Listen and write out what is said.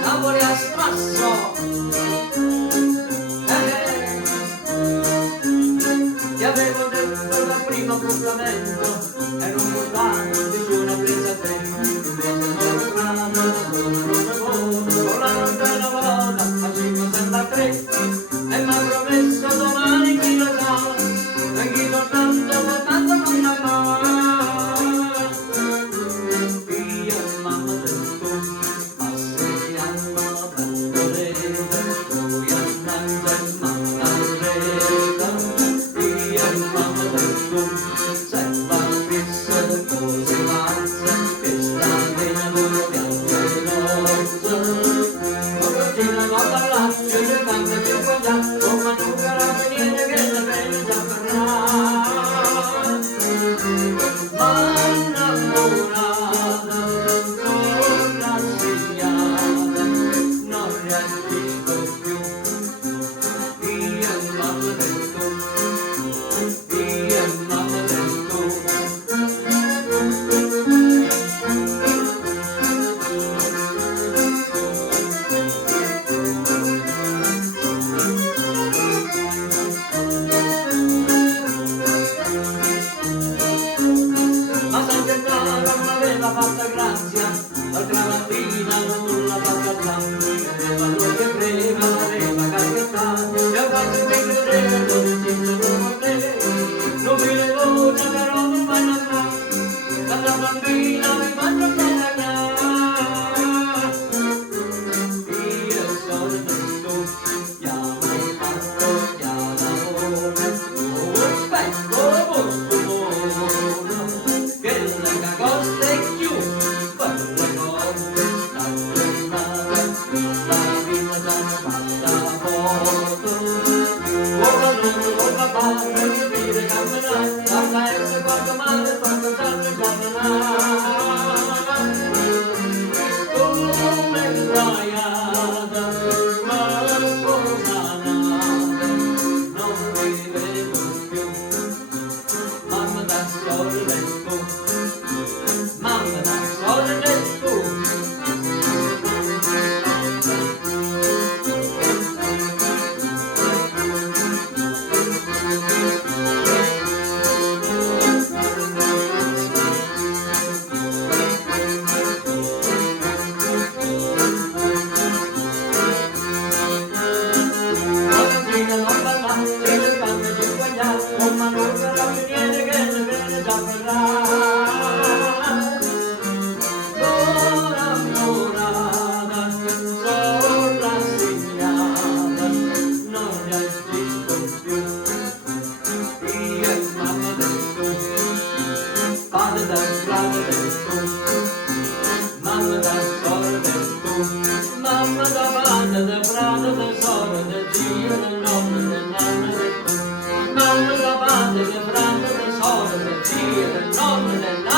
Napoli a spasso, ti avevo detto da prima complimento, ero un lontano di una presa a te, con la lontana volta a 53, e mi ha promesso domani chi lo sa, e chi tornando da tanto non mi ama. Io e mamma detto, passeggiamo tanto rete, noi andando in mamma rete, io e mamma detto, sembra fissa le cose mazze, che stanno loro piange notte, ma continuano a parlare, che le gambe più guardate, come tu carabiniere che le vede già parlare. Ma innamorata, non rassegnata, non reagisco più. Io e mamma detto, io e mamma detto. Ma San Gennaro non aveva fatta grazia, l'altra mattina non l'ha fatta tanto, aveva lui che prega, l'aveva caricata, e a quanto mi credevo, dicendo con te, non mi levona però non vai a fare, dalla bambina mi mangio a io sono detto, chiama il fatto, chiama l'amore, aspetto posto, che la cagosta è più, quelle cose stanno in mare, la vita danno fatta la foto, vuoi papà, per capire camminare, guarda essere quanto male, quanto sanno camminare. Come sdraiata, ma sposata, non mi vedo più. Mamma da sorretto, mamma da sorretto. Con mano carabiniere che ne viene da parlare. Sono innamorata, sono rassegnata, non reagisco più. Io e mamma detto, padre da frate detto, mamma da sorella detto, mamma da padre, da frate, da sorella, da zio, da nonno, da nanna detto, mamma da padre, da frate, da sorella, da zio, da nonno, da nanna.